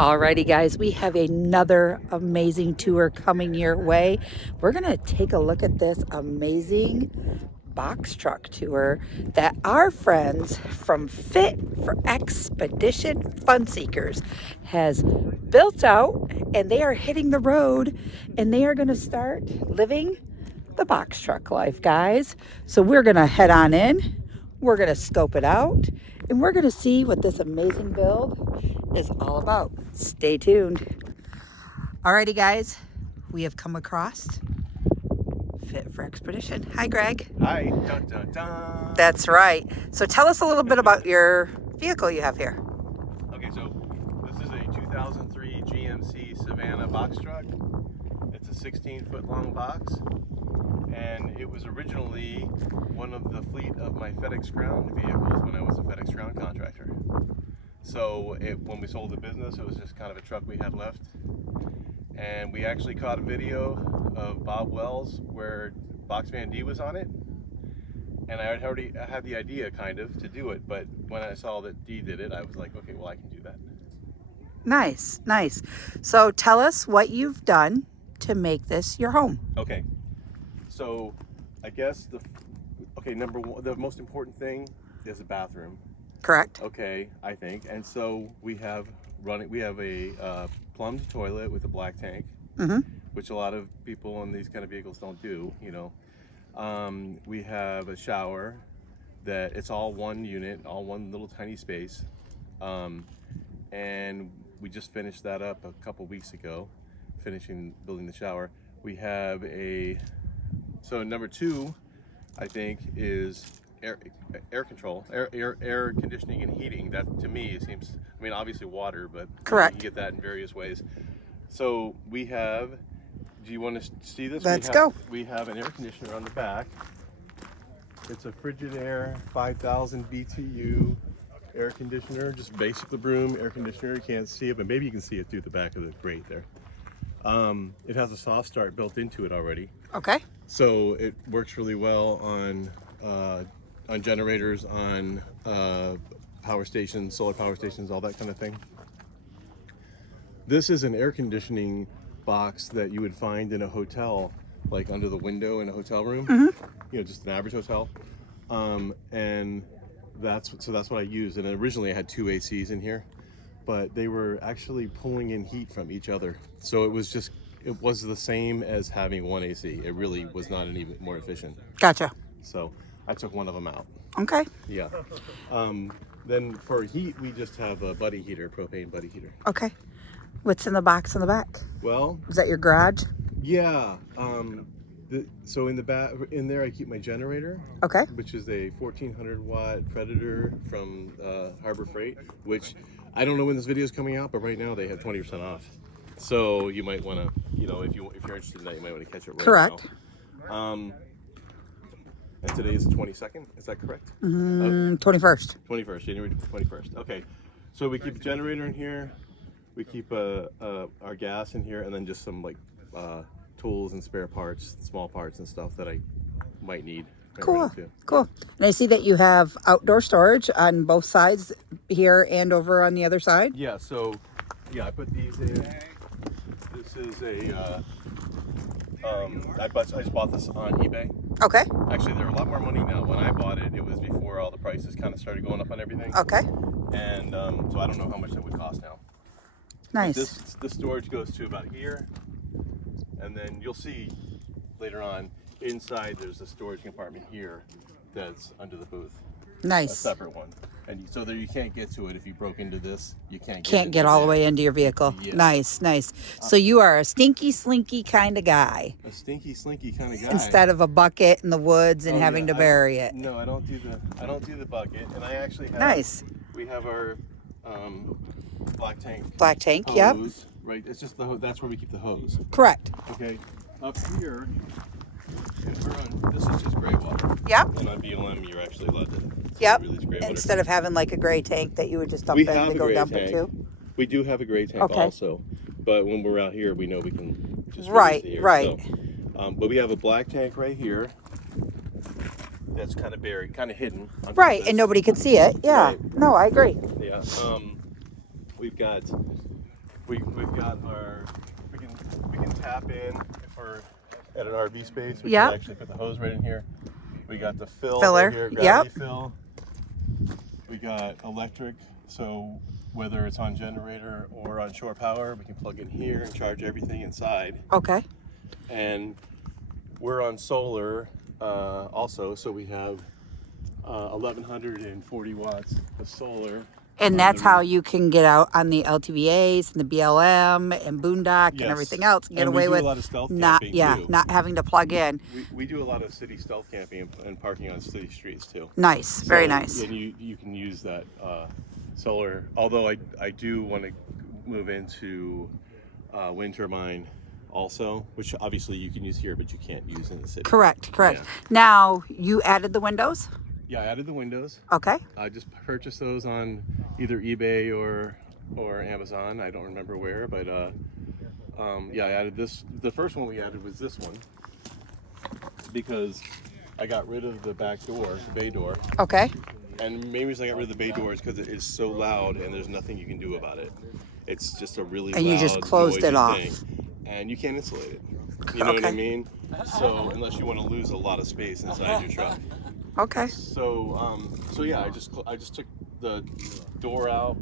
Alrighty guys, we have another amazing tour coming your way. We're gonna take a look at this amazing box truck tour that our friends from Fit4Expedition Fun Seekers has built out, and they are hitting the road and they are gonna start living the box truck life, guys. So we're gonna head on in, we're gonna scope it out, and we're gonna see what this amazing build is all about. Stay tuned. Alrighty guys, we have come across Fit4Expedition. Hi Greg. Hi. Dun, dun, dun. That's right. So tell us a little bit about your vehicle you have here. Okay, so this is a 2003 GMC Savannah box truck. It's a 16-foot long box, and it was originally one of the fleet of my FedEx Ground vehicles when I was a FedEx Ground contractor. So when we sold the business, it was just kind of a truck we had left. And we actually caught a video of Bob Wells where Boxman D was on it. And I had already had the idea kind of to do it, but when I saw that D did it, I was like, okay, well, I can do that. Nice, nice. So tell us what you've done to make this your home. Okay. So I guess number one, the most important thing is the bathroom. Correct. Okay, I think. And so we have a plumbed toilet with a black tank, which a lot of people on these kind of vehicles don't do, you know. We have a shower that it's all one unit, all one little tiny space. And we just finished that up a couple weeks ago, building the shower. We have so number two, I think, is air control, air conditioning and heating. That to me seems, I mean, obviously water, but correct. You can get that in various ways. So we have, do you want to see this? Let's go. We have an air conditioner on the back. It's a Frigidaire 5000 BTU air conditioner, just basic LeBroom air conditioner. You can't see it, but maybe you can see it through the back of the grate there. It has a soft start built into it already. Okay. So it works really well on generators, on power stations, solar power stations, all that kind of thing. This is an air conditioning box that you would find in a hotel, like under the window in a hotel room, you know, just an average hotel. And that's what I used. And originally I had two ACs in here, but they were actually pulling in heat from each other. So it was the same as having one AC. It really was not any more efficient. Gotcha. So I took one of them out. Okay. Yeah. Then for heat, we just have a buddy heater, propane buddy heater. Okay. What's in the box in the back? Well, is that your garage? Yeah. So in there, I keep my generator. Okay. Which is a 1400 watt Predator from Harbor Freight, which I don't know when this video is coming out, but right now they have 20% off. So you might want to, you know, if you're interested in that, you might want to catch it right correct. now. And today is the 22nd, is that correct? 21st. 21st, January 21st. Okay, so we keep a generator in here, we keep our gas in here, and then just some like tools and spare parts, small parts and stuff that I might need. Cool, cool. And I see that you have outdoor storage on both sides here and over on the other side. Yeah, so yeah, I put these in. This is I just bought this on eBay. Okay. Actually, they're a lot more money now. When I bought it, it was before all the prices kind of started going up on everything. Okay. And so I don't know how much that would cost now. Nice. This storage goes to about here, and then you'll see later on inside there's a storage compartment here that's under the booth. Nice. A separate one. And so there you can't get to it. If you broke into this, you can't get all the way into your vehicle. Yeah. Nice, nice. So you are a stinky slinky kind of guy. A stinky slinky kind of guy. Instead of a bucket in the woods and having to bury it. No, I don't do the bucket. And I actually have, nice. We have our black tank. Black tank, hose, yep. Right. It's just that's where we keep the hose. Correct. Okay. Up here, this is just gray water. Yep. And on BLM, you're actually allowed to. Yep. Really gray instead of having like a gray tank that you would just dump we in have to a go gray dump tank. it to. We do have a gray tank also, but when we're out here, we know we can just right. So, but we have a black tank right here that's kind of buried, kind of hidden. Right, and nobody could see it. Yeah. Right. No, I agree. Yeah. We've got we've got our, we can tap in if we're at an RV space. We can actually put the hose right in here. We got the filler right here, gravity fill. We got electric, so whether it's on generator or on shore power, we can plug in here and charge everything inside. Okay. And we're on solar also, so we have 1140 watts of solar. And that's how you can get out on the LTVAs and the BLM and Boondock and everything else and get away with a lot of stealth not camping too. not having to plug in. We do a lot of city stealth camping and parking on city streets too. Nice, very nice. And you can use that solar. Although I do want to move into wind turbine also, which obviously you can use here, but you can't use in the city. Correct. Yeah. Now you added the windows. Yeah, I added the windows. Okay. I just purchased those on either eBay or Amazon. I don't remember where, but yeah, I added this. The first one we added was this one because I got rid of the back door, the bay door. Okay. And the main reason I got rid of the bay door is because it is so loud and there's nothing you can do about it. It's just a really and loud, you just closed it off. thing, and you can't insulate it. You know what I mean? So unless you want to lose a lot of space inside your truck. Okay. So so yeah, I just took the door out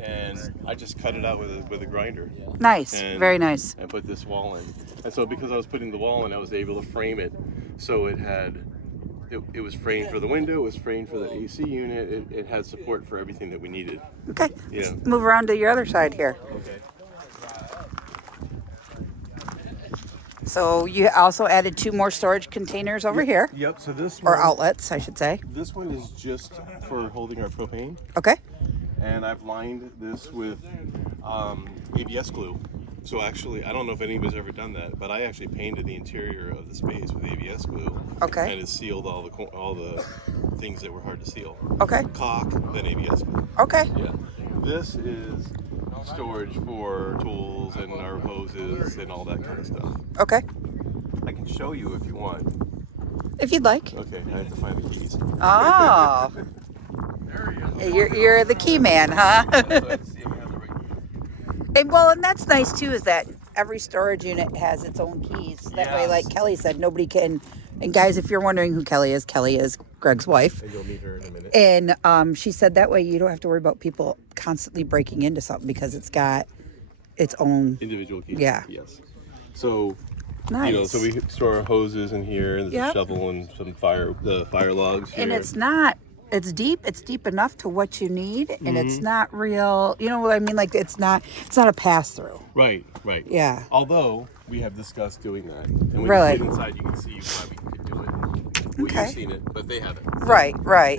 and I just cut it out with a grinder. Nice, very nice. And put this wall in. And so because I was putting the wall in, I was able to frame it so it was framed for the window, it was framed for the AC unit, it had support for everything that we needed. Okay. Yeah. Let's move around to your other side here. Okay. So you also added 2 more storage containers over here. Yep. So this or one, outlets, I should say. This one is just for holding our propane. Okay. And I've lined this with ABS glue. So actually, I don't know if anybody's ever done that, but I actually painted the interior of the space with ABS glue. Okay. And it sealed all the things that were hard to seal. Okay. Caulk, then ABS glue. Okay. Yeah. This is storage for tools and our hoses and all that kind of stuff. Okay. I can show you if you want. If you'd like. Okay, I have to find the keys. Oh. You're the key man, huh? And that's nice too, is that every storage unit has its own keys. That way, like Kelly said, nobody can. And guys, if you're wondering who Kelly is Greg's wife. And you'll meet her in a minute. And she said that way you don't have to worry about people constantly breaking into something because it's got its own individual keys. Yeah. Yes. So nice. You know, so we store our hoses in here, and there's a shovel and some fire logs here. And it's deep enough to what you need, and it's not real, you know what I mean? Like it's not a pass through. Right. Yeah. Although we have discussed doing that. And when really? you get inside, you can see why we could do it. Well, okay. You've seen it, but they haven't. Right.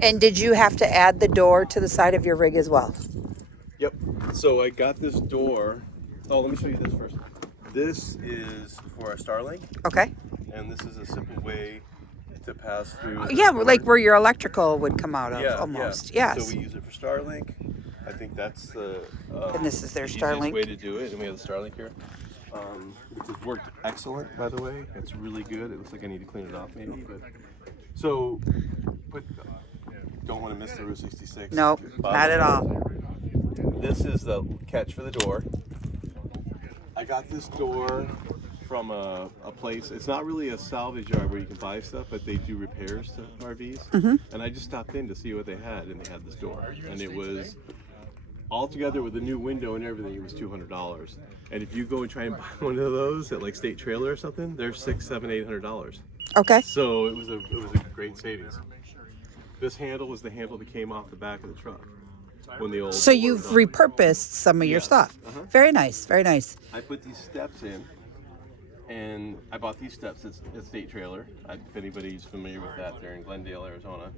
And did you have to add the door to the side of your rig as well? Yep. So I got this door. Oh, let me show you this first. This is for our Starlink. Okay. And this is a simple way to pass through. Yeah, like where your electrical would come out of, almost. Yeah. Yes. So we use it for Starlink. I think that's the and this is their easiest Starlink way to do it. And we have the Starlink here, which has worked excellent, by the way. It's really good. It looks like I need to clean it off maybe, but so. Don't want to miss the Route 66. Nope, not at all. This is the catch for the door. I got this door from a place. It's not really a salvage yard where you can buy stuff, but they do repairs to RVs. And I just stopped in to see what they had, and they had this door. And it was all together with a new window and everything. It was $200. And if you go and try and buy one of those at like State Trailer or something, they're $600, $700, $800. Okay. So it was a great savings. This handle was the handle that came off the back of the truck. When the old so you've repurposed some of your stuff. Very nice, very nice. I put these steps in, and I bought these steps at State Trailer. If anybody's familiar with that, they're in Glendale, Arizona.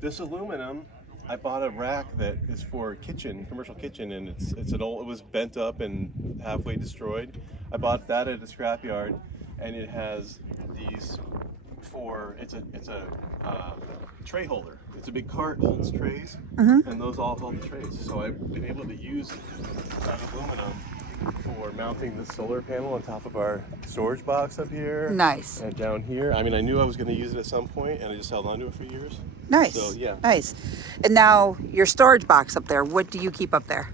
This aluminum, I bought a rack that is for commercial kitchen, and it was bent up and halfway destroyed. I bought that at a scrapyard, and it has these it's a tray holder. It's a big cart, holds trays, and those all hold the trays. So I've been able to use that aluminum for mounting the solar panel on top of our storage box up here. Nice. And down here. I mean, I knew I was going to use it at some point, and I just held on to it for years. Nice. So yeah. Nice. And now your storage box up there, what do you keep up there?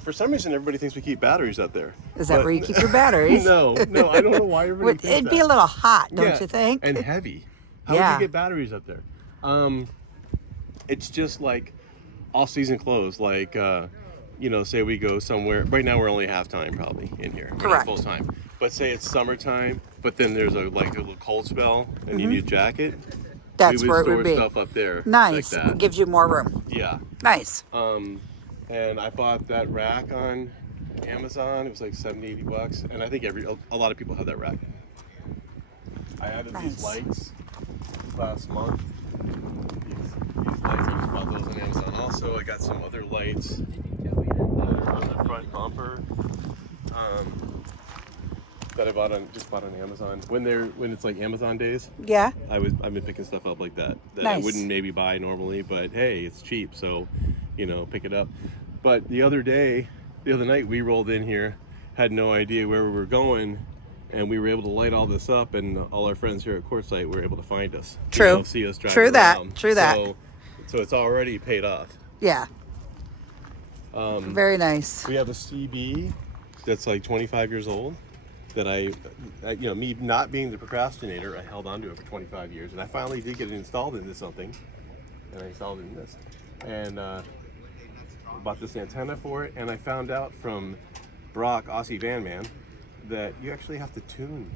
For some reason, everybody thinks we keep batteries up there. Is that where you keep your batteries? No, I don't know why everybody thinks It'd that. be a little hot, don't you think? And heavy. How Yeah. would you get batteries up there? It's just like all season clothes. Like, say we go somewhere. Right now, we're only half time probably in here. We're Correct. not full time. But say it's summertime, but then there's a little cold spell, and you need a jacket. That's we where it store would be. stuff up there. Nice. Like that. It gives you more room. Yeah. Nice. And I bought that rack on Amazon. It was like $70, $80, and I think a lot of people have that rack. I added these lights last month. These lights, I just bought those on Amazon. Also, I got some other lights on the front bumper that I just bought on Amazon. When it's like Amazon days, Yeah. I've been picking stuff up like that I Nice. wouldn't maybe buy normally, but hey, it's cheap, so pick it up. But the other night we rolled in here, had no idea where we were going, and we were able to light all this up, and all our friends here at Quartzsite were able to find us. True. See us drive True around. that. True that. So it's already paid off. Yeah. Very nice. We have a CB that's like 25 years old that I me not being the procrastinator, I held on to it for 25 years, and I finally did get it installed into something, and I installed it in this, and bought this antenna for it, and I found out from Brock, Aussie Van Man, that you actually have to tune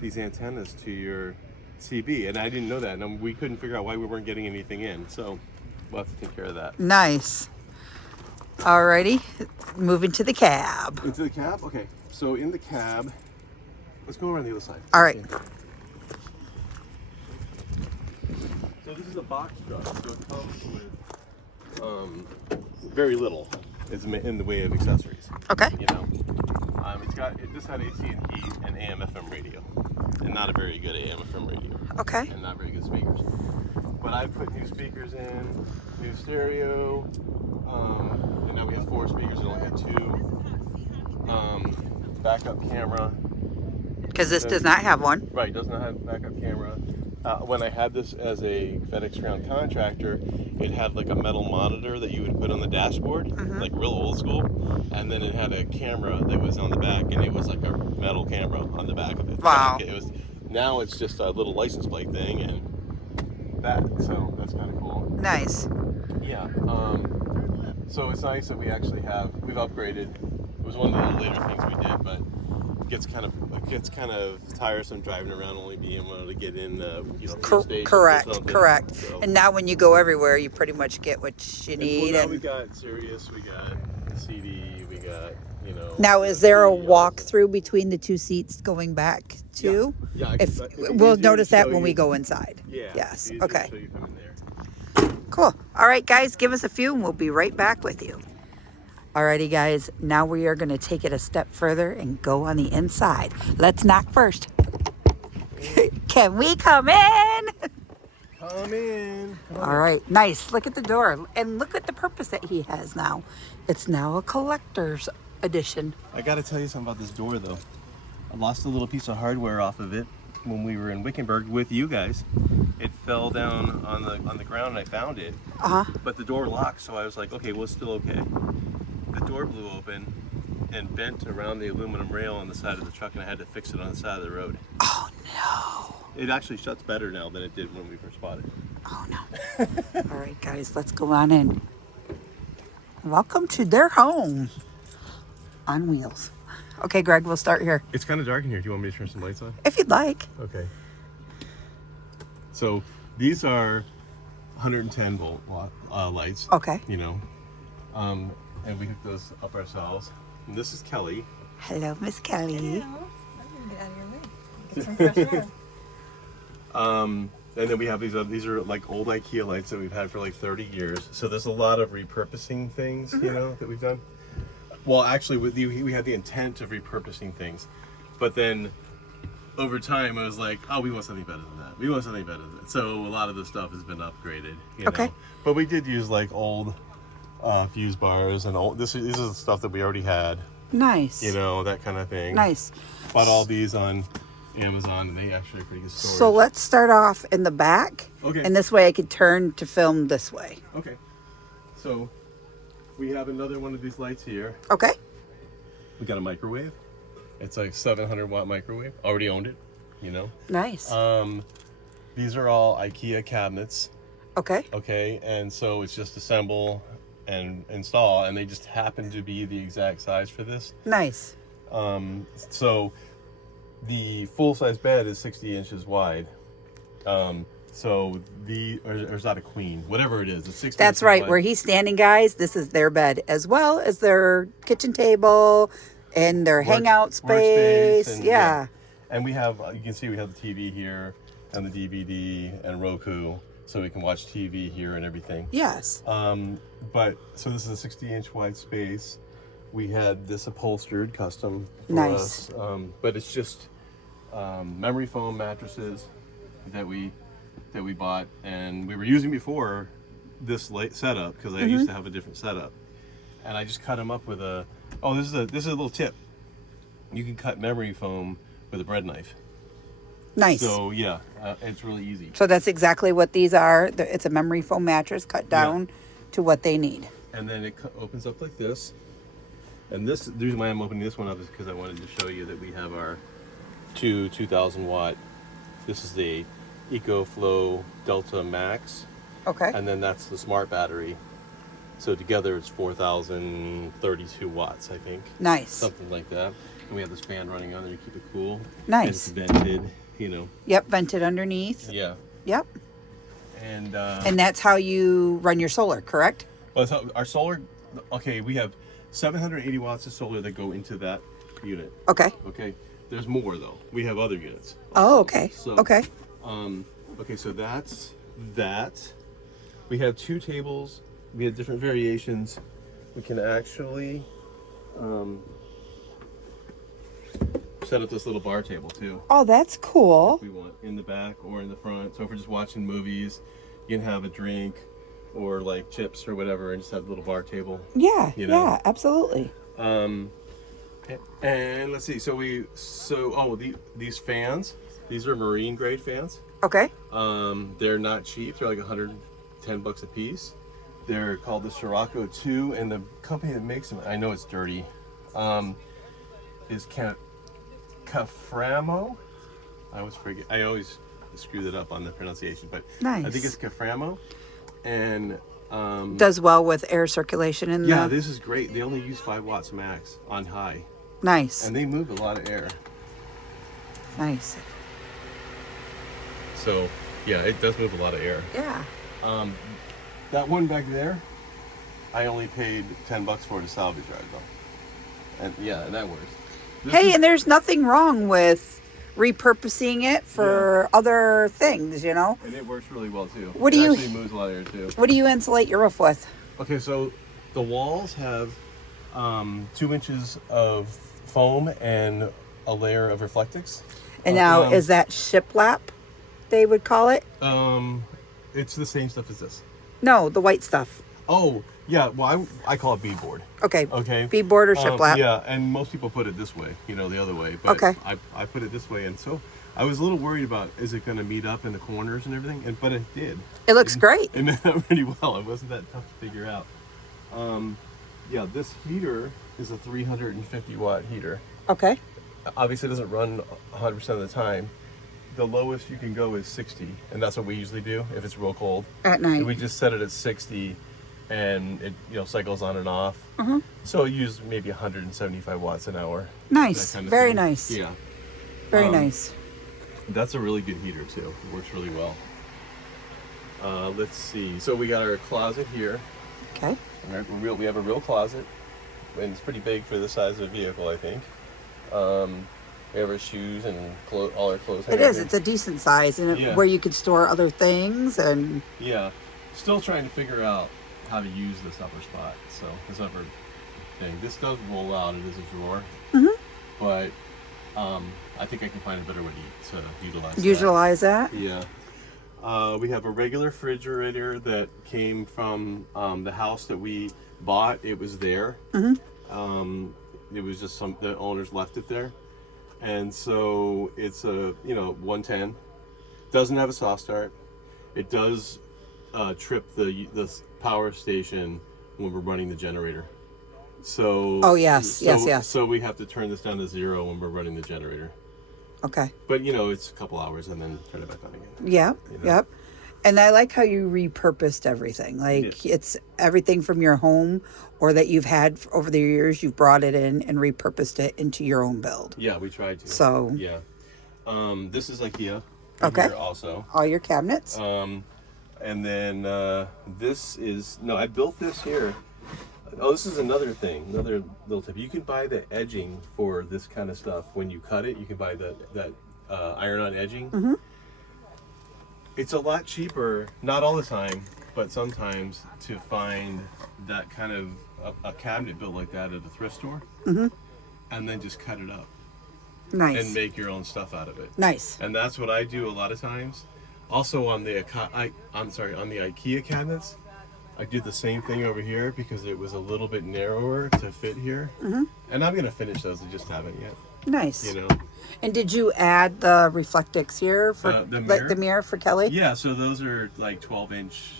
these antennas to your CB, and I didn't know that, and we couldn't figure out why we weren't getting anything in, so we'll have to take care of that. Nice. Alrighty, moving to the cab. Into the cab? Okay, so in the cab, let's go around the other side. All right. So this is a box truck, so it comes with very little in the way of accessories. Okay. This had AC and heat and AM/FM radio, and not a very good AM/FM radio. Okay. And not very good speakers. But I put new speakers in, new stereo, and now we have 4 speakers. It only had 2. Backup camera. Because this does not have one. Right, does not have backup camera. When I had this as a FedEx ground contractor, it had like a metal monitor that you would put on the dashboard, like real old school, and then it had a camera that was on the back, and it was like a metal camera on the back of it. Wow. Now it's just a little license plate thing, and so that's kind of cool. Nice. Yeah. So it's nice that we've upgraded. It was one of the later things we did, but it gets kind of tiresome driving around only being able to get in Correct. So. And now when you go everywhere, you pretty much get what you need. Well, now we got Sirius, we got CD, we got Now, is there a walkthrough between the 2 seats going back too? Yeah. We'll notice that when we go inside. Yeah. Yes. It's Okay. easier to show you from in there. Cool. All right, guys, give us a few and we'll be right back with you. Alrighty, guys, now we are going to take it a step further and go on the inside. Let's knock first. Can we come in? Come in. All right, nice. Look at the door and look at the purpose that he has now. It's now a collector's edition. I got to tell you something about this door, though. I lost a little piece of hardware off of it when we were in Wickenburg with you guys. It fell down on the ground and I found it. But the door locked, so I was like, okay, well, it's still okay. The door blew open and bent around the aluminum rail on the side of the truck, and I had to fix it on the side of the road. Oh no. It actually shuts better now than it did when we first bought it. Oh no. All right, guys, let's go on in. Welcome to their home on wheels. Okay, Greg, we'll start here. It's kind of dark in here. Do you want me to turn some lights on? If you'd like. Okay. So these are 110 volt lights. Okay. And we hook those up ourselves. And this is Kelly. Hello, Miss Kelly. Hello. I'm gonna get out of your way. Get some fresh air. And then we have these are like old IKEA lights that we've had for like 30 years. So there's a lot of repurposing things, that we've done. Well, actually, we had the intent of repurposing things, but then over time I was like, oh, we want something better than that. We want something better than that. So a lot of the stuff has been upgraded. Okay. But we did use like old fuse bars and these are the stuff that we already had. Nice. That kind of thing. Nice. Bought all these on Amazon, and they actually are pretty good storage. So let's start off in the back. Okay. And this way I could turn to film this way. Okay. So we have another one of these lights here. Okay. We got a microwave. It's like 700-watt microwave. Already owned it, you know. Nice. These are all IKEA cabinets. Okay. Okay, and so it's just assemble and install, and they just happen to be the exact size for this. Nice. So the full-size bed is 60 inches wide. So or is that a queen? Whatever it is, it's 60 That's inches right. wide. Where he's standing, guys, this is their bed as well as their kitchen table and their hangout space. Workspace and, yeah. And we have, you can see we have the TV here and the DVD and Roku, so we can watch TV here and everything. Yes. But so this is a 60-inch wide space. We had this upholstered custom for Nice. us, but it's just memory foam mattresses that we bought, and we were using before this late setup because I used to have a different setup, and I just cut them up with a. Oh, this is a little tip. You can cut memory foam with a bread knife. Nice. So yeah, it's really easy. So that's exactly what these are. It's a memory foam mattress cut down to what they need. And then it opens up like this. And this, the reason why I'm opening this one up is because I wanted to show you that we have our 2,000 watt. This is the EcoFlow Delta Max. Okay. And then that's the smart battery. So together it's 4,032 watts, I think. Nice. Something like that. And we have this fan running on there to keep it cool. Nice. It's vented, you know. Yep, vented underneath. Yeah. Yep. And that's how you run your solar, correct? well, so our solar, okay, we have 780 watts of solar that go into that unit. Okay. Okay. There's more though. We have other units. Oh, okay. So, okay. Okay, so that's that. We have two tables. We have different variations. We can actually set up this little bar table too. Oh, that's cool. If we want in the back or in the front. So if we're just watching movies, you can have a drink or like chips or whatever, and just have a little bar table. Yeah. You know. Yeah. Absolutely. And let's see. These fans. These are marine grade fans. Okay. They're not cheap. They're like $110 a piece. They're called the Scirocco 2, and the company that makes them, I know it's dirty, is Caframo. I always screw that up on the pronunciation, but Nice. I think it's Caframo. And Does well with air circulation in yeah, the... this is great. They only use 5 watts max on high, Nice. and they move a lot of air. Nice. So yeah, it does move a lot of air. Yeah. That one back there, I only paid $10 for it to salvage yard though, and yeah, and that works. Hey, and there's nothing wrong with repurposing it for other things, you know? And it works really well too. What do it you- actually moves a lot of air too. What do you insulate your roof with? Okay, so the walls have 2 inches of foam and a layer of Reflectix. And now, is that shiplap, they would call it? It's the same stuff as this. No, the white stuff. Oh, yeah. Well, I call it beadboard. Okay. Okay. Beadboard or shiplap. Yeah, and most people put it this way, the other way. But Okay. I put it this way, and so I was a little worried about, is it going to meet up in the corners and everything? But it did. It looks great. It met up pretty well. It wasn't that tough to figure out. Yeah, this heater is a 350 watt heater. Okay. Obviously, it doesn't run 100% of the time. The lowest you can go is 60, and that's what we usually do if it's real cold. At night. And we just set it at 60, and it cycles on and off. So it uses maybe 175 watts an hour. Nice. that kind of Very thing. nice. Yeah, Very nice. that's a really good heater too. It works really well. Let's see. So we got our closet here. Okay. We have a real closet, and it's pretty big for the size of a vehicle, I think. We have our shoes and all our clothes. It is. It's a decent size, and Yeah. where you could store other things. And Yeah, still trying to figure out how to use this upper spot. So this upper thing, this does roll out. It is a drawer, but I think I can find a better way to utilize that. that. Yeah. We have a regular refrigerator that came from the house that we bought. It was there. It was just the owners left it there. And so it's a 110. Doesn't have a soft start. It does trip the power station when we're running the generator. So yes. So we have to turn this down to 0 when we're running the generator. Okay. But it's a couple hours and then turn it back on again. Yeah. Yep. And I like how you repurposed everything. Like it's everything from your home or that you've had over the years, you've brought it in and repurposed it into your own build. Yeah, we tried to. So yeah. This is IKEA. Okay. Here also. All your cabinets. And then this is I built this here. Oh, this is another thing, another little tip. You can buy the edging for this kind of stuff. When you cut it, you can buy that iron-on edging. Mm-hmm. It's a lot cheaper, not all the time, but sometimes, to find that kind of a cabinet built like that at a thrift store, mm-hmm. and then just cut it up. Nice. And make your own stuff out of it. Nice. And that's what I do a lot of times. Also on the IKEA cabinets, I did the same thing over here because it was a little bit narrower to fit here. Mm-hmm. And I'm gonna finish those. I just haven't yet. Nice. And did you add the Reflectix here for the mirror for Kelly? Yeah. So those are like 12-inch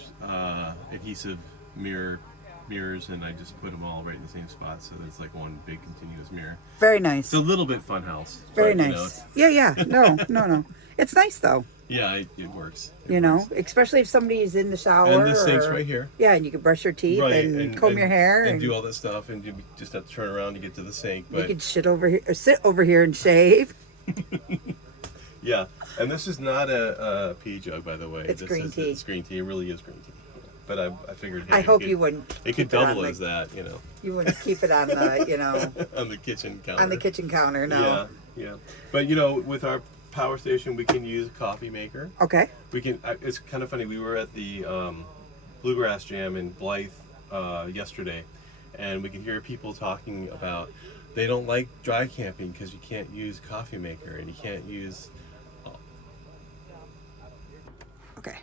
adhesive mirrors, and I just put them all right in the same spot, so it's like one big continuous mirror. Very nice. It's a little bit fun house. Very nice. Yeah. No. It's nice though. Yeah, it works. It works. Especially if somebody is in the shower. And the sink's right here. Yeah, and you can brush your teeth and comb your hair. And do all that stuff, and you just have to turn around to get to the sink. But you can sit over here and shave. Yeah, and this is not a pee jug, by the way. It's green tea. It's green tea. It really is green tea. But I figured. Hey, I hope you wouldn't. It could double as that, You wouldn't keep it on the, on the kitchen counter. On the kitchen counter, no. Yeah. But with our power station, we can use a coffee maker. Okay. We can. It's kind of funny. We were at the Bluegrass Jam in Blythe yesterday, and we could hear people talking about they don't like dry camping because you can't use coffee maker and you can't use. Okay.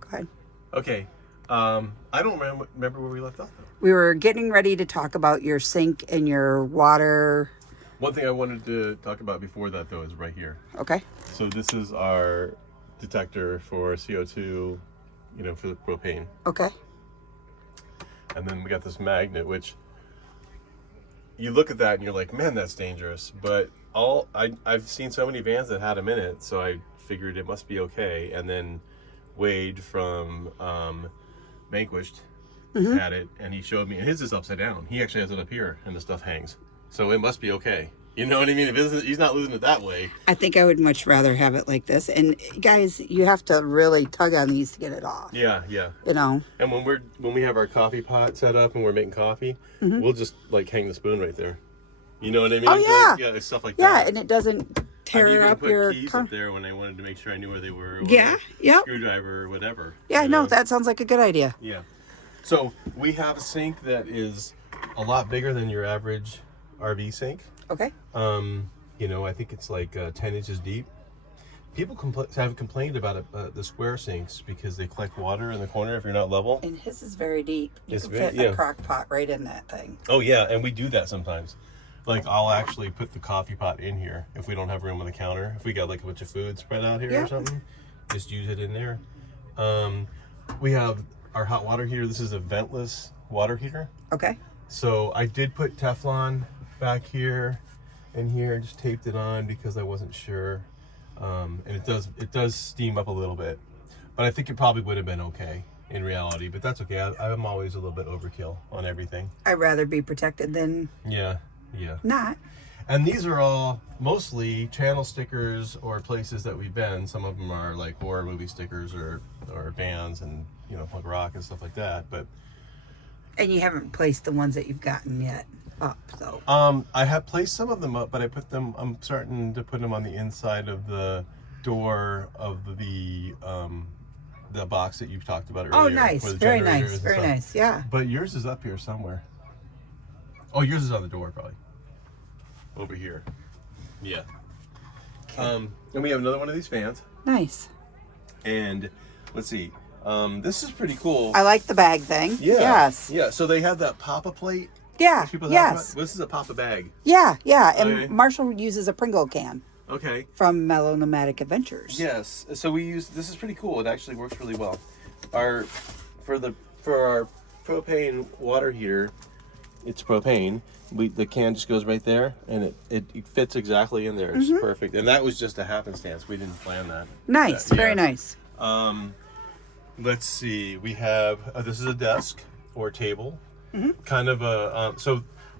Go ahead. Okay. I don't remember where we left off though. We were getting ready to talk about your sink and your water. One thing I wanted to talk about before that though is right here. Okay. So this is our detector for CO2, for the propane. Okay. And then we got this magnet, which you look at that and you're like, man, that's dangerous. But I've seen so many vans that had them in it, so I figured it must be okay. And then Wade from Vanquished had it, and he showed me, and his is upside down. He actually has it up here, and the stuff hangs. So it must be okay. You know what I mean? If he's not losing it that way. I think I would much rather have it like this. And guys, you have to really tug on these to get it off. Yeah. And when we have our coffee pot set up and we're making coffee, we'll just like hang the spoon right there. You know what I mean? Oh yeah. It's stuff like that. Yeah, and it doesn't tear up your. I even put keys up there when I wanted to make sure I knew where they were. Or screwdriver or whatever. Yeah, no, that sounds like a good idea. Yeah. So we have a sink that is a lot bigger than your average RV sink. Okay. I think it's like 10 inches deep. People have complained about it, the square sinks, because they collect water in the corner if you're not level. And his is very deep. You can fit a crock pot right in that thing. Oh yeah, and we do that sometimes. Like I'll actually put the coffee pot in here if we don't have room on the counter. If we got like a bunch of food spread out here or something, just use it in there. We have our hot water heater. This is a ventless water heater. Okay. So I did put Teflon back here and here, just taped it on because I wasn't sure. And it does steam up a little bit, but I think it probably would have been okay in reality, but that's okay. I'm always a little bit overkill on everything. I'd rather be protected than not. And these are all mostly channel stickers or places that we've been. Some of them are like horror movie stickers or bands and punk rock and stuff like that. And you haven't placed the ones that you've gotten yet up, though. I have placed some of them up, but I'm starting to put them on the inside of the door of the box that you've talked about earlier. Oh, nice. Very nice. Yeah. But yours is up here somewhere. Oh, yours is on the door, probably. Over here. Yeah. Okay. And we have another one of these fans. Nice. And let's see. This is pretty cool. I like the bag thing. Yeah. Yes. Yeah. So they have that pop-up plate Yeah. Most people have Yes. this is a Papa bag. Yeah. Yeah. And Okay. Marshall uses a Pringle can Okay. from Mellow Nomadic Adventures. Yes. So we use this is pretty cool. It actually works really well. For our propane water heater, it's propane. The can just goes right there, and it fits exactly in there. It's perfect. And that was just a happenstance. We didn't plan that. Nice. Very nice. Let's see. We have this is a desk or table, kind of a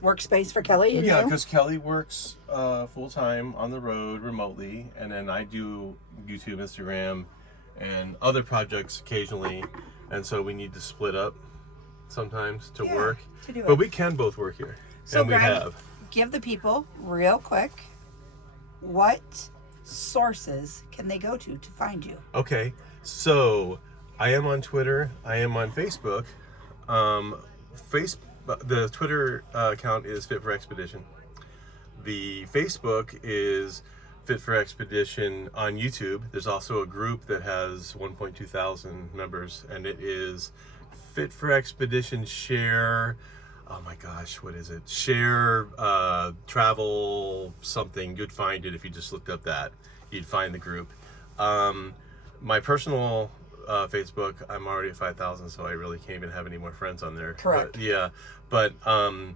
Workspace for Kelly. And yeah, you? because Kelly works full time on the road remotely, and then I do YouTube, Instagram, and other projects occasionally, and so we need to split up sometimes to work. To do but it. we can both work here, So and we Greg, have. give the people real quick what sources can they go to find you? Okay, so I am on Twitter. I am on Facebook. The Twitter account is Fit4Expedition. The Facebook is Fit4Expedition on YouTube. There's also a group that has 1.2 thousand members, and it is Fit4Expedition Share. Oh my gosh, what is it? Share travel something. You'd find it if you just looked up that. You'd find the group. My personal Facebook, I'm already at 5,000, so I really can't even have any more friends on there. Correct. But that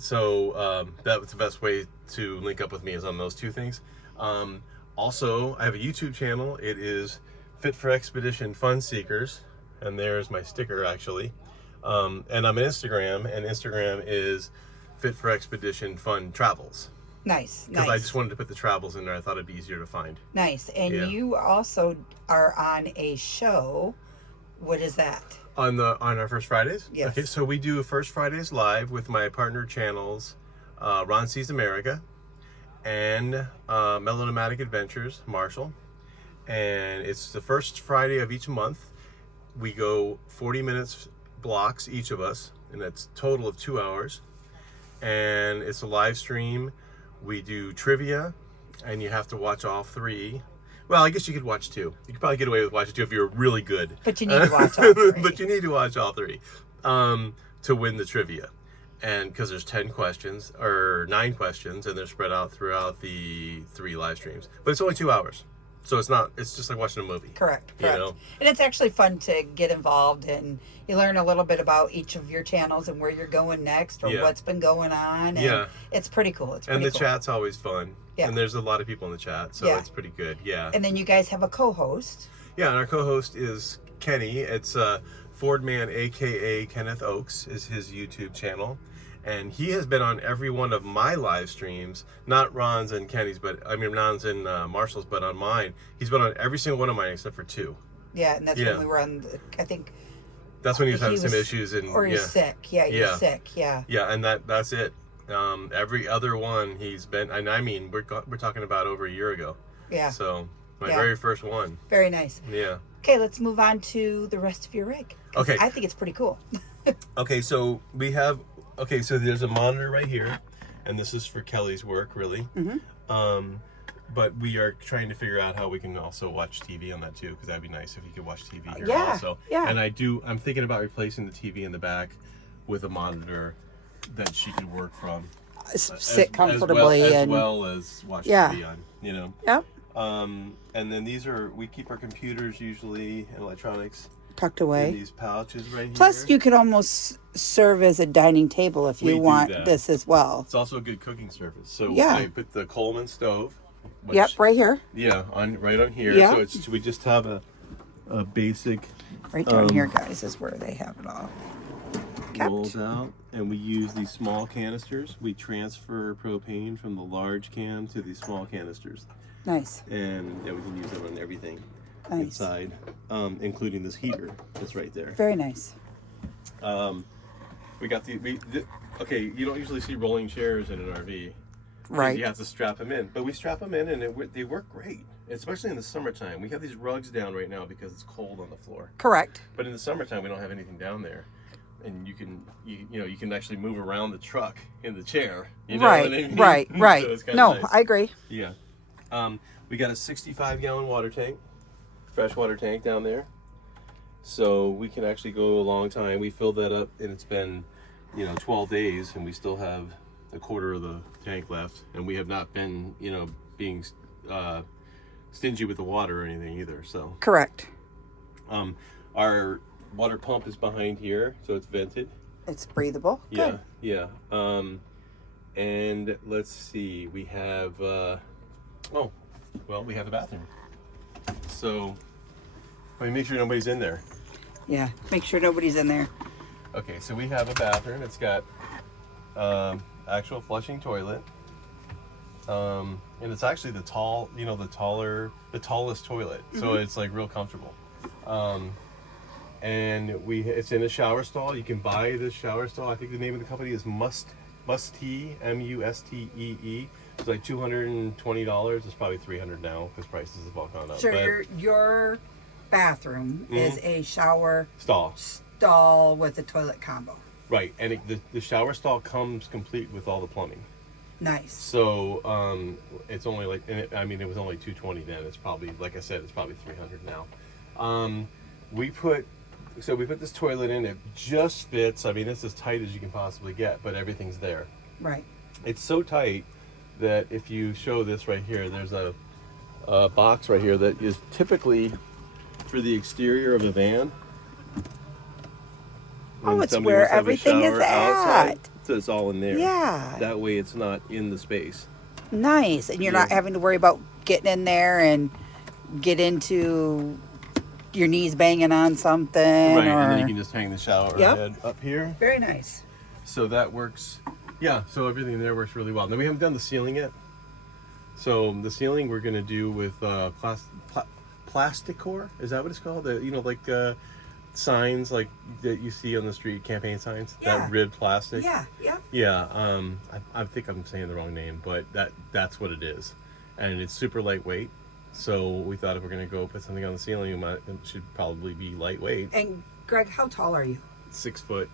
was the best way to link up with me is on those two things. Also, I have a YouTube channel. It is Fit4Expedition Fun Seekers, and there's my sticker actually. And I'm on Instagram, and Instagram is Fit4Expedition Fun Travels. Nice. Because I just wanted to put the travels in there. I thought it'd be easier to find. Nice. And you also are on a show. What is that? On our First Fridays? Yes. Okay, so we do First Fridays live with my partner channels, Ron Sees America and Mellow Nomadic Adventures, Marshall. And it's the first Friday of each month. We go 40 minutes blocks, each of us, and that's a total of 2 hours. And it's a live stream. We do trivia, and you have to watch all three. Well, I guess you could watch two. You could probably get away with watching two if you're really good. But you need to watch all three. But you need to watch all three to win the trivia. And because there's 10 questions, or 9 questions, and they're spread out throughout the 3 live streams. But it's only 2 hours. So it's just like watching a movie. Correct. You know? And it's actually fun to get involved, and you learn a little bit about each of your channels and where you're going next, or what's been going on. And it's pretty cool. And the chat's always fun. Yeah. And there's a lot of people in the chat, so it's pretty good. Yeah. And then you guys have a co-host. Yeah, and our co-host is Kenny. It's Fordman, aka Kenneth Oakes, is his YouTube channel. And he has been on every one of my live streams, not Ron's and Kenny's, Ron's and Marshall's, but on mine. He's been on every single one of mine except for 2. Yeah, and that's when we were on, I think. That's when he was having some issues. Or he's sick. Yeah, he's sick. Yeah. Yeah, and that's it. Every other one he's been, and I mean, we're talking about over a year ago. Yeah. So, my very first one. Very nice. Yeah. Okay, let's move on to the rest of your rig. Okay. I think it's pretty cool. Okay, so we have... Okay, so there's a monitor right here, and this is for Kelly's work, really. But we are trying to figure out how we can also watch TV on that too, because that'd be nice if you could watch TV here also. Yeah. And I'm thinking about replacing the TV in the back with a monitor that she can work from. Sit comfortably as well as watch TV on, you know. Yep. And then we keep our computers usually and electronics tucked away in these pouches right here. Plus, you could almost serve as a dining table if you want this as well. It's also a good cooking surface. So I put the Coleman stove. Which, right here. Yeah, right on here. Yeah. So we just have a basic. Right down here, guys, is where they have it all rolls out, and we use these small canisters. We transfer propane from the large can to these small canisters. Nice. And we can use them on everything. Nice. Inside, including this heater that's right there. Very nice. We got okay, you don't usually see rolling chairs in an RV. Right. You have to strap them in. But we strap them in, and they work great, especially in the summertime. We have these rugs down right now because it's cold on the floor. Correct. But in the summertime, we don't have anything down there. And you can actually move around the truck in the chair. You know what I mean? Right. So no, nice. I agree. Yeah. We got a 65-gallon water tank. Freshwater tank down there, so we can actually go a long time. We filled that up, and 12 days, and we still have a quarter of the tank left, and we have not been, being stingy with the water or anything either. So Correct. our water pump is behind here, so it's vented. It's breathable. Yeah, Good. yeah. And let's see, we have we have a bathroom. So let me make sure nobody's in there. Yeah, make sure nobody's in there. Okay, so we have a bathroom. It's got actual flushing toilet. And it's actually the tallest toilet. So it's like real comfortable. And it's in a shower stall. You can buy this shower stall. I think the name of the company is Mustee, M-U-S-T-E-E. It's like $220. It's probably $300 now because prices have all gone up. Sure, your bathroom is a shower stall with a toilet combo. Right, and the shower stall comes complete with all the plumbing. Nice. So it's only like, it was only $220 then. It's probably, like I said, it's probably $300 now. We put this toilet in. It just fits. I mean, it's as tight as you can possibly get, but everything's there. Right. It's so tight that if you show this right here, there's a box right here that is typically for the exterior of the van. Oh, it's where everything is at. So it's all in there. Yeah. That way it's not in the space. Nice. And you're not having to worry about getting in there and get into your knees banging on something. Right, or... and then you can just hang the shower head up here. Very nice. So that works. Yeah, so everything there works really well. Now we haven't done the ceiling yet. So the ceiling we're going to do with plasticor. Is that what it's called? Signs like that you see on the street, campaign signs. Yeah. That ribbed plastic. Yeah. Yeah. I think I'm saying the wrong name, but that's what it is, and it's super lightweight. So we thought if we're going to go put something on the ceiling, it should probably be lightweight. And Greg, how tall are you? 6 foot,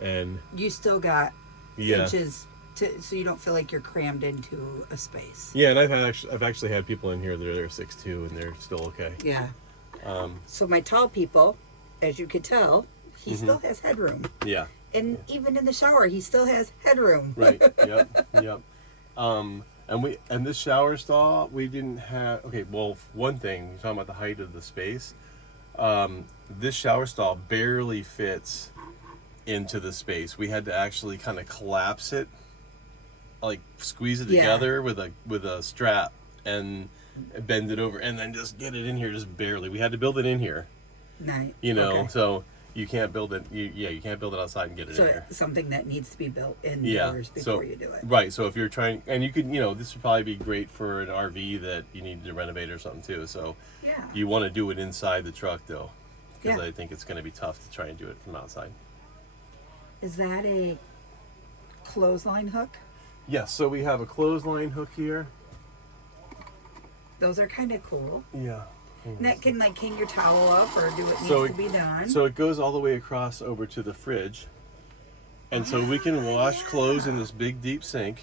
and you still got inches so you don't feel like you're crammed into a space. Yeah, and I've actually had people in here that are 6'2" and they're still okay. Yeah. So my tall people, as you could tell, he still has headroom. Yeah. And even in the shower, he still has headroom. Right. Yep. And this shower stall, we didn't have. Okay, well, one thing, you're talking about the height of the space. This shower stall barely fits into the space. We had to actually kind of collapse it, like squeeze it together with a strap and bend it over, and then just get it in here just barely. We had to build it in here. Nice. So you can't build it. You can't build it outside and get it in here. So something that needs to be built indoors before you do it. Right. So if you're trying, and you could, this would probably be great for an RV that you need to renovate or something too. So you want to do it inside the truck though, because I think it's going to be tough to try and do it from outside. Is that a clothesline hook? Yes. So we have a clothesline hook here. Those are kind of cool. Yeah. And that can hang your towel up or do what needs to be done. So it goes all the way across over to the fridge. And so we can wash clothes in this big deep sink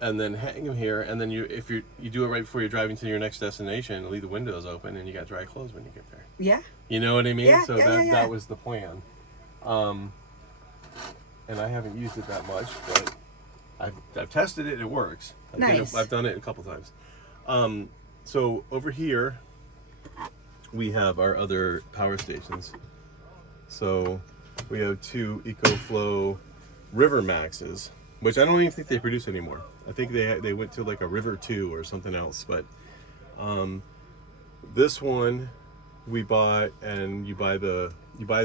and then hang them here. And then if you do it right before you're driving to your next destination, leave the windows open and you got dry clothes when you get there. Yeah. You know what I mean? Yeah, so that was the plan. And I haven't used it that much, but I've tested it. It works. I've done it a couple times. So over here, we have our other power stations. So we have 2 EcoFlow River Maxes, which I don't even think they produce anymore. I think they went to like a River 2 or something else. But this one we bought, and you buy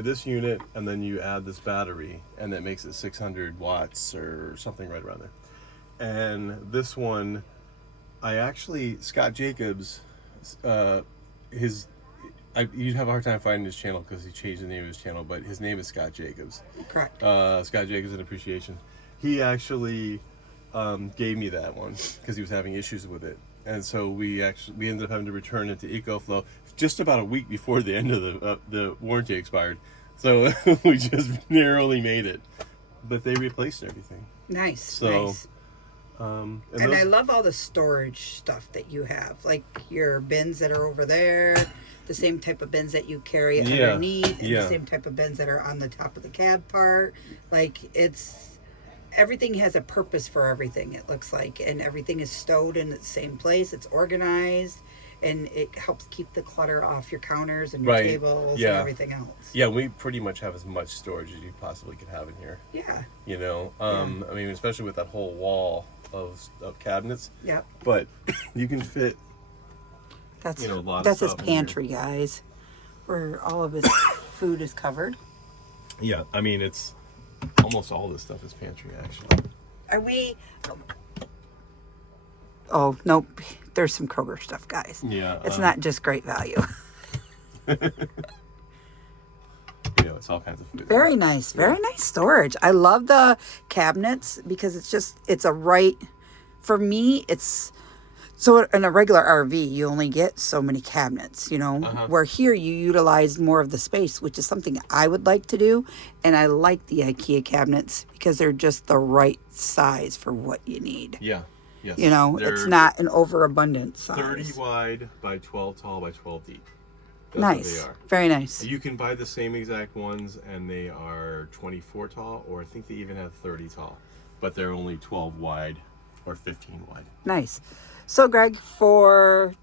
this unit, and then you add this battery, and that makes it 600 watts or something right around there. And this one, Scott Jacobs, you'd have a hard time finding his channel because he changed the name of his channel, but his name is Scott Jacobs. Correct. Scott Jacobs and Appreciation. He actually gave me that one because he was having issues with it, and so we ended up having to return it to EcoFlow just about a week before the end of the warranty expired. So we just narrowly made it, but they replaced everything. Nice. Nice. And I love all the storage stuff that you have, like your bins that are over there. the same type of bins that you carry Yeah, underneath, and yeah. the same type of bins that are on the top of the cab part. Like, everything has a purpose for everything, it looks like, and everything is stowed in the same place. It's organized, and it helps keep the clutter off your counters and your Right. tables and Yeah. everything else. Yeah, we pretty much have as much storage as you possibly could have in here. Yeah. You know, I mean, especially with that whole wall of cabinets. Yep. But you can fit, That's you know, a lot of that's his stuff in here. pantry, guys, where all of his food is covered. Yeah, I mean, it's almost all this stuff is pantry, actually. Are we? Oh nope. There's some Kroger stuff, guys. Yeah. It's not just great value. You know, it's all kinds of food. Very nice. Very nice storage. I love the cabinets because it's a right, for me, it's, so in a regular RV, you only get so many cabinets, you know, where here you utilize more of the space, which is something I would like to do. And I like the IKEA cabinets because they're just the right size for what you need. Yeah. Yes. You know, it's They're not an overabundant size. 30 wide by 12 tall by 12 deep. That's Nice. what they are. Very nice. You can buy the same exact ones, and they are 24 tall, or I think they even have 30 tall, but they're only 12 wide or 15 wide. Nice. So, Greg, for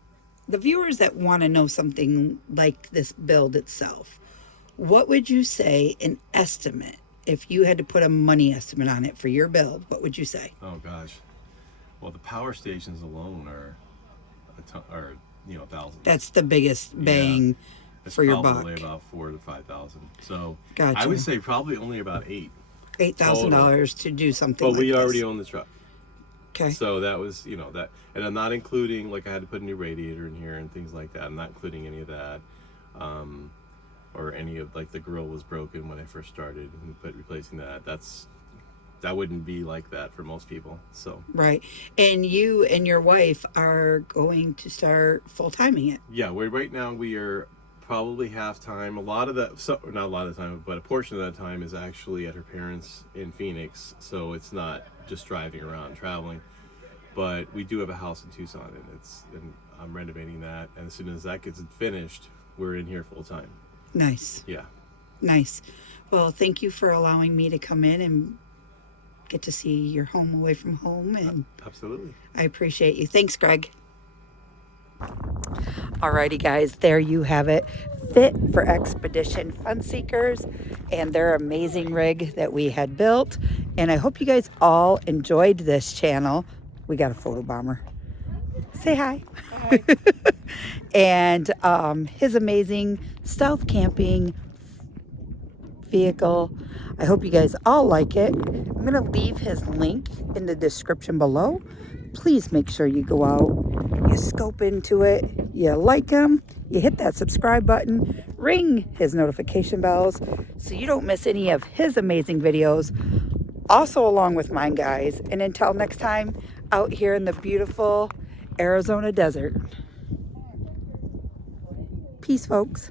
the viewers that want to know something like this build itself, what would you say an estimate, if you had to put a money estimate on it for your build, what would you say? Oh gosh. Well, the power stations alone are you know, thousands. That's the biggest bang It's for your buck. probably about 4,000 to 5,000. So Gotcha. I would say probably only about $8,000 to do something. But like we this. already own the truck. Okay. So that was, you know, that, and I'm not including, like, I had to put a new radiator in here and things like that. I'm not including any of that, or any of, like, the grill was broken when I first started, and replacing that. That wouldn't be like that for most people. So Right. And you and your wife are going to start full-timing it. yeah, right now we are probably half-time. A lot of that, so not a lot of the time, but a portion of that time is actually at her parents' in Phoenix. So it's not just driving around traveling. But we do have a house in Tucson, and I'm renovating that. And as soon as that gets finished, we're in here full-time. Nice. Yeah. Nice. Well, thank you for allowing me to come in and get to see your home away from home, and Absolutely. I appreciate you. Thanks, Greg. Alrighty, guys, there you have it. Fit4Expedition Fun Seekers and their amazing rig that we had built. And I hope you guys all enjoyed this channel. We got a photo bomber. Say hi. Hi. And his amazing stealth camping vehicle. I hope you guys all like it. I'm going to leave his link in the description below. Please make sure you go out, you scope into it, you like him, you hit that subscribe button, ring his notification bells so you don't miss any of his amazing videos. Also along with mine, guys. And until next time, out here in the beautiful Arizona desert. Peace, folks.